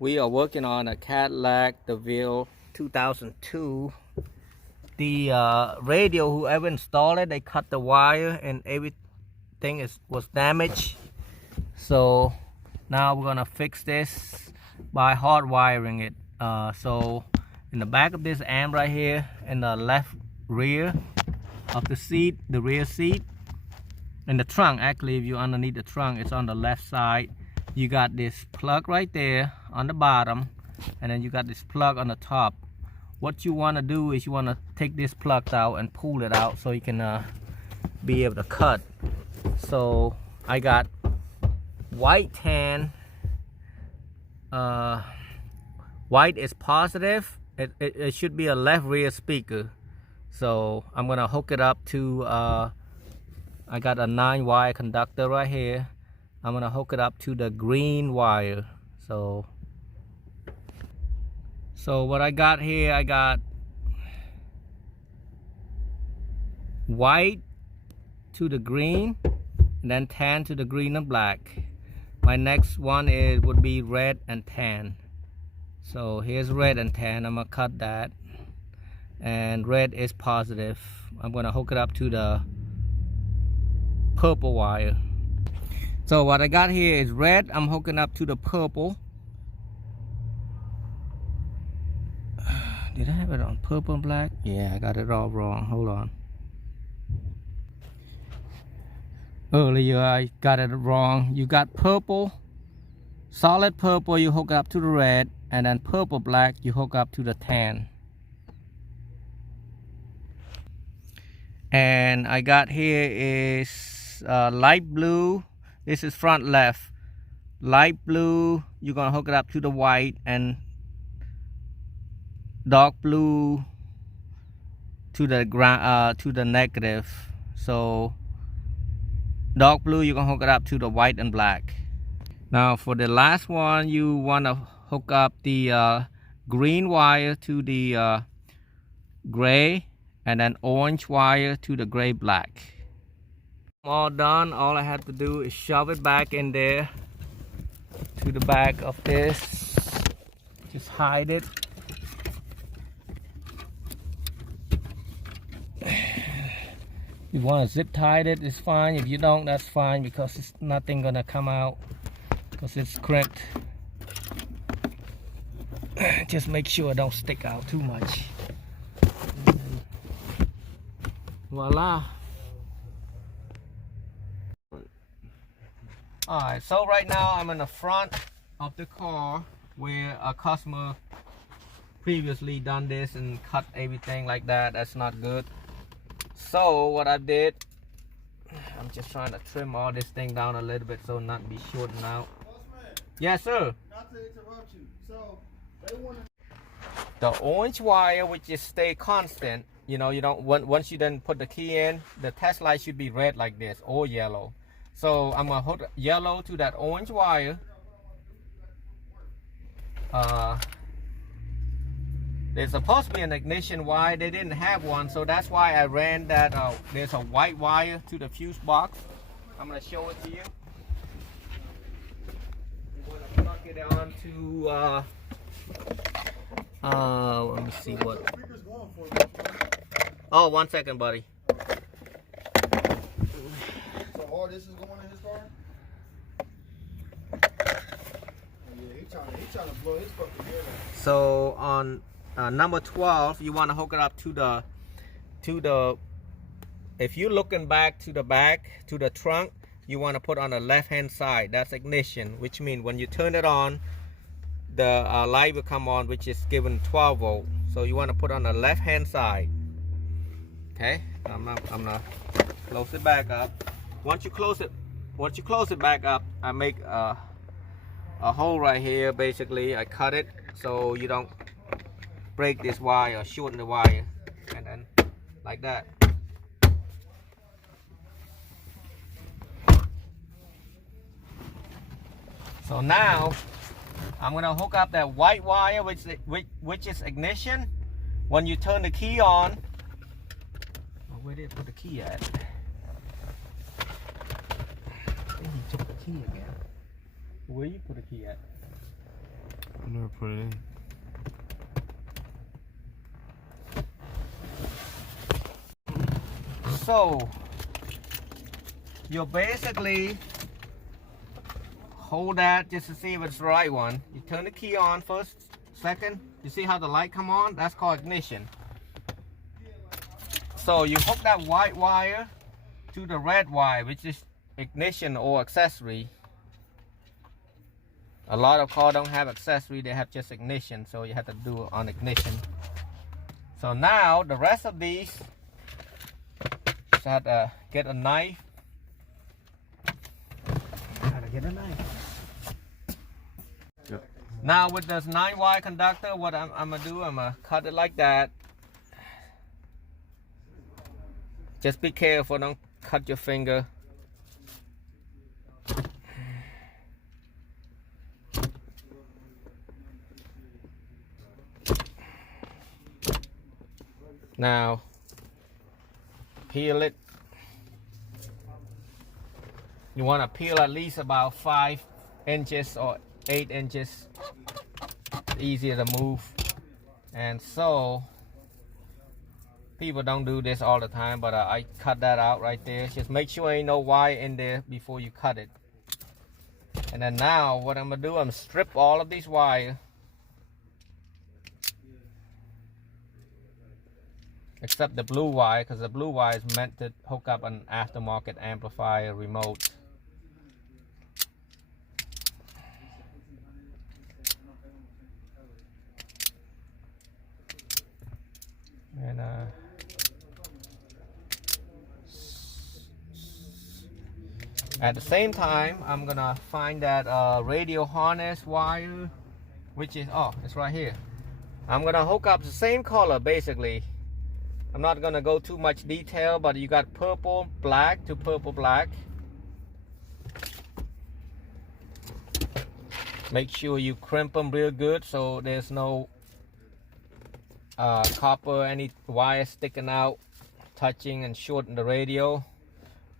We are working on a Cadillac DeVille 2002. The radio, whoever installed it, they cut the wire and everything was damaged. So now we're gonna fix this by hard wiring it. So in the back of this amp right here, in the left rear of the seat, the rear seat, in the trunk, actually, if you're underneath the trunk, it's on the left side. You got this plug right there on the bottom, and then you got this plug on the top. What you want to do is you want to take this plug out and pull it out so you can be able to cut. So I got white, tan. White is positive. It should be a left rear speaker. So I'm gonna hook it up to I got a 9-wire conductor right here. I'm gonna hook it up to the green wire. So what I got here, I got white to the green, and then tan to the green and black. My next one would be red and tan. So here's red and tan. I'm gonna cut that, and red is positive. I'm gonna hook it up to the purple wire. So what I got here is red. I'm hooking up to the purple. Did I have it on purple and black? Yeah, I got it all wrong. Hold on. Earlier I got it wrong. You got purple, solid purple, you hook up to the red, and then purple black, you hook up to the tan. And I got here is light blue. This is front left. Light blue, you're gonna hook it up to the white, and dark blue to the ground, to the negative. So dark blue, you're gonna hook it up to the white and black. Now for the last one, you wanna hook up the green wire to the gray, and then orange wire to the gray black. All done. All I have to do is shove it back in there to the back of this. Just hide it. If you want to zip tie it, it's fine. If you don't, that's fine, because it's nothing gonna come out because it's crimped. Just make sure it don't stick out too much. Voila. Alright, so right now I'm in the front of the car where a customer previously done this and cut everything like that. That's not good. So what I did, I'm just trying to trim all this thing down a little bit so not be shorting out. Yes, sir. Not to interrupt you. So they want the orange wire, which is stay constant. You know, you don't once you then put the key in, the test light should be red like this or yellow. So I'm gonna hook yellow to that orange wire. There's supposed to be an ignition wire. They didn't have one, so that's why I ran that. There's a white wire to the fuse box. I'm gonna show it to you. I'm gonna plug it onto let me see what. Oh, 1 second, buddy. So all this is going in his car? Yeah, he's trying to blow his fucking hair out. So on number 12, you want to hook it up to the if you're looking back to the trunk, you want to put on the left hand side. That's ignition, which means when you turn it on, the light will come on, which is given 12 volt. So you want to put on the left hand side. Okay, I'm gonna close it back up. Once you close it back up, I make a hole right here. Basically, I cut it so you don't break this wire or shorten the wire, and then like that. So now I'm gonna hook up that white wire, which is ignition. When you turn the key on, where did I put the key at? I think he took the key again. Where you put the key at? I never put it in. So you basically hold that just to see if it's the right one. You turn the key on first, second. You see how the light come on? That's called ignition. So you hook that white wire to the red wire, which is ignition or accessory. A lot of cars don't have accessory, they have just ignition, so you have to do it on ignition. So now the rest of these, just have to get a knife. Gotta get a knife. Yep. Now with this 9-wire conductor, what I'm gonna do, I'm gonna cut it like that. Just be careful, don't cut your finger. Now, peel it. You want to peel at least about 5 inches or 8 inches. Easier to move. And so, people don't do this all the time, but I cut that out right there. Just make sure ain't no wire in there before you cut it. And then now, what I'm going to do, I'm strip all of these wires. Except the blue wire, because the blue wire is meant to hook up an aftermarket amplifier remote. And at the same time, I'm gonna find that radio harness wire, which is, oh, it's right here. I'm gonna hook up the same color basically. I'm not gonna go too much detail, but you got purple, black to purple, black. Make sure you crimp them real good so there's no copper, any wire sticking out, touching and shorting the radio.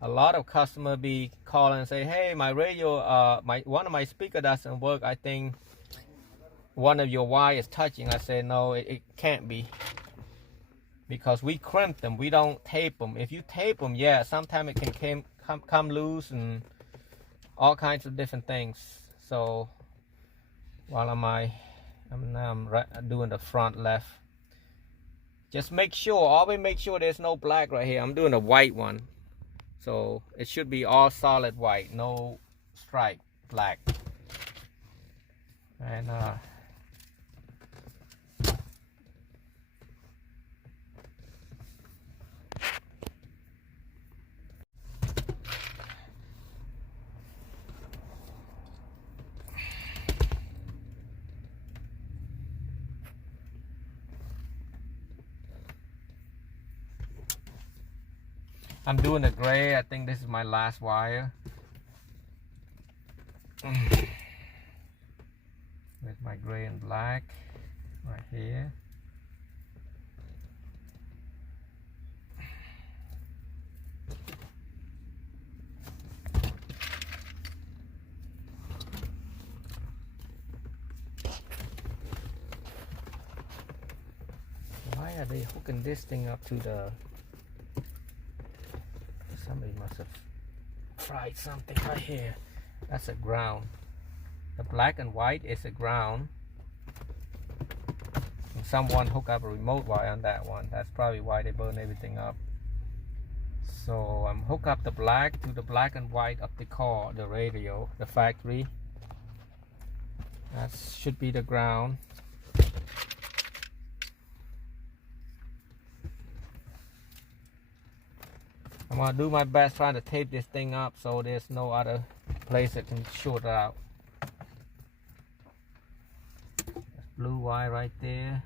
A lot of customers be calling and say, hey, my radio, one of my speaker doesn't work. I think one of your wires is touching. I say, no, it can't be. Because we crimp them, we don't tape them. If you tape them, yeah, sometimes it can come loose and all kinds of different things. So while I'm doing the front left, just make sure, always make sure there's no black right here. I'm doing a white one, so it should be all solid white, no stripe black. And I'm doing the gray. I think this is my last wire. With my gray and black right here. Why are they hooking this thing up to the... Somebody must have fried something right here. That's a ground. The black and white is a ground. And someone hooked up a remote wire on that one. That's probably why they burn everything up. So I'm hook up the black to the black and white of the car, the radio, the factory. That should be the ground. I'm gonna do my best trying to tape this thing up so there's no other place that can short it out. There's blue wire right there.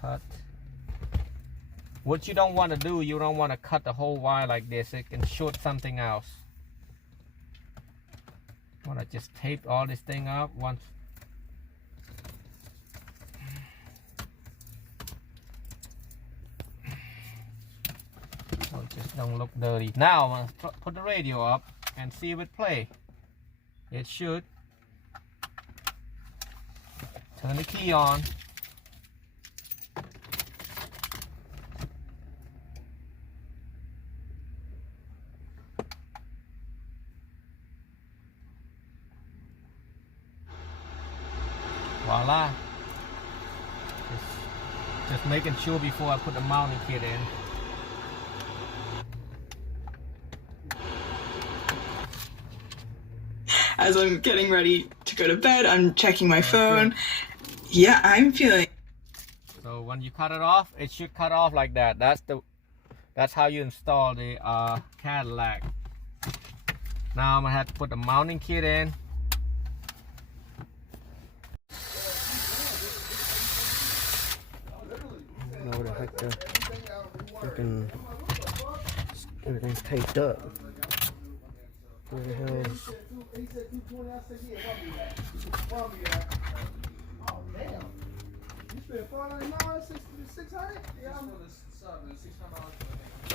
Cut. What you don't want to do, you don't want to cut the whole wire like this. It can short something else. I want to just tape all this thing up once. So it just don't look dirty. Now I'm gonna put the radio up and see if it play. It should. Turn the key on. Voila. Just making sure before I put the mounting kit in. As I'm getting ready to go to bed, I'm checking my phone. Yeah, I'm feeling. So when you cut it off, it should cut off like that. That's how you install the Cadillac. Now I'm gonna have to put the mounting kit in. I don't know where the heck the freaking everything's taped up. Where the hell is... He said 220. I said, yeah, probably oh, damn. You spent $499, $600? Yeah, I'm for the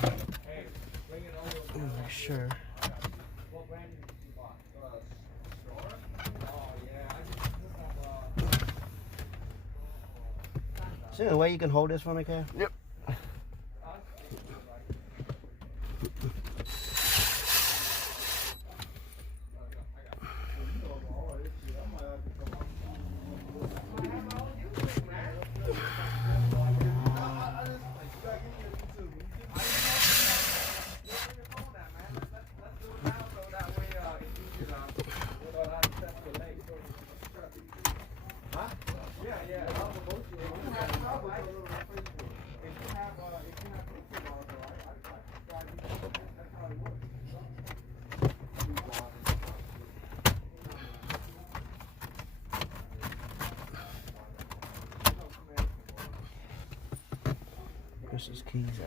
$600. Hey, bring it over. Make sure. What brand did you buy? Store? Oh, yeah. Is there a way you can hold this for me, Kev? Yep. Where's his keys at?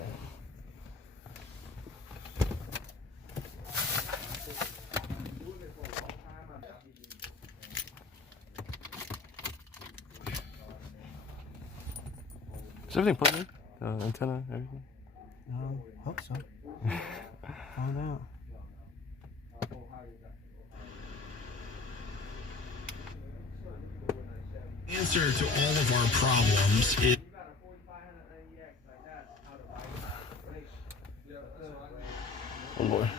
Is everything put in? Antenna, everything? Hope so. Find out. Answer to all of our problems is... Oh boy.